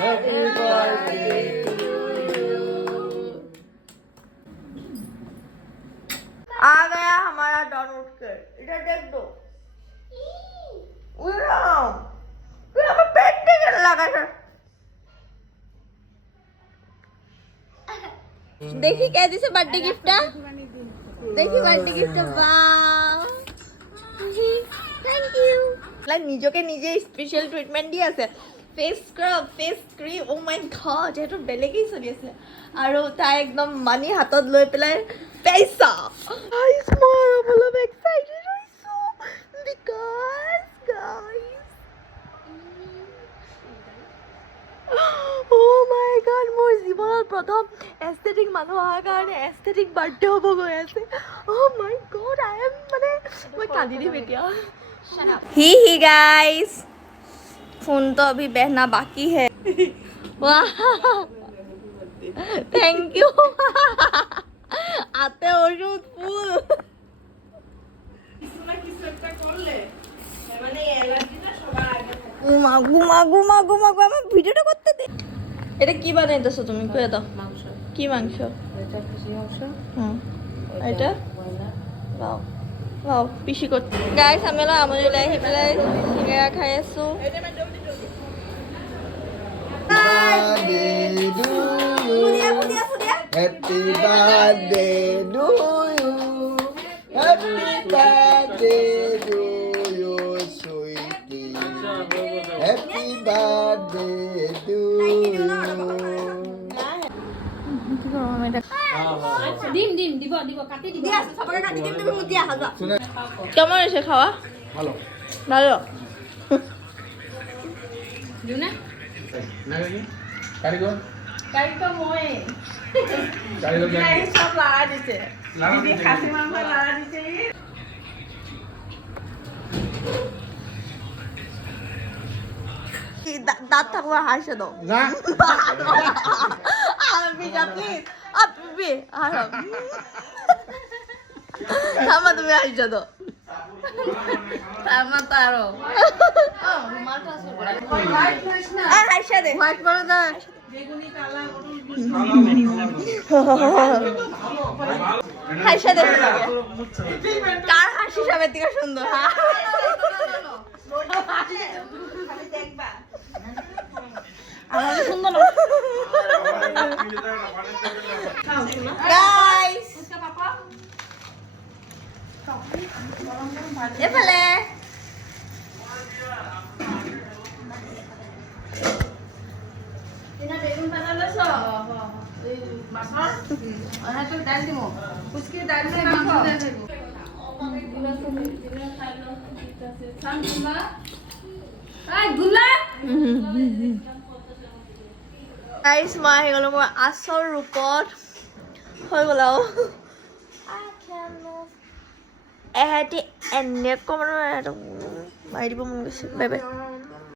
Happy birthday to you. आ गया हमारा don उठकर इधर देख दो पेट लगा सर देखी कैदी से बर्थडे गिफ्ट देखी birthday gift wow thank you like নিজকে নিজে স্পেশাল ট্রিটমেন্ট দি আছে ফেস স্ক্ৰাব ফেস ক্ৰীম ও মাই গড এটো বেলেগই চলি আছে আৰু তাই একদম মানি হাতত লৈ পেলাই পইচা I smile I'm all excited also because guys oh my god মোৰ জীৱনৰ প্ৰথম এস্থেটিক মানুহ অহাৰ কাৰণে এস্থেটিক বাৰ্থডে হ'ব গৈ আছে oh my god I am মানে মই কালি দিম এতিয়া ही गाइस फोन तो अभी बहना बाकी है वाह थैंक यू आते ওষুধ ফুল ঘুমা ঘুমা ঘুমা ঘুমা আমার ভিডিওটা করতে দে এটা কি বানাইতেছো তুমি কয়ে দাও মাংস কি মাংস এটা খাসি মাংস হুম এটা বাও বাও পিছি করতে গাইস আমি লা আমলি লাই হেপলাই সিঙ্গারা খাই আছো Happy birthday to you. Happy birthday to you, sweetie. Happy birthday to you. কেমন হয়েছে খাওয়া ভালো ভালো কারিগর কারিগর মই কারিগর সব লাগা দিছে দিদি খাসি মাংস লাগা দিছে দাঁত থাকবো হাসে দাও না বিজা প্লিজ আপনি থামা তুমি হাসে দাও থামা তারো হাসে দে হোয়াইট বড় দা হাসে দে কার হাসি সবের থেকে সুন্দর আমাদের সুন্দর গাইস এফালে তিনা বেগুন বানালেছ এই মাছৰ আহাটো ডাল দিমু কুচকি ডাল দি মাংস গাইস মই আহি গ'লো মোৰ আচল ৰূপত হৈ গ'ল আৰু এহেঁতি এনেকুৱা মানে মাৰি দিব মন গৈছে বাই বাই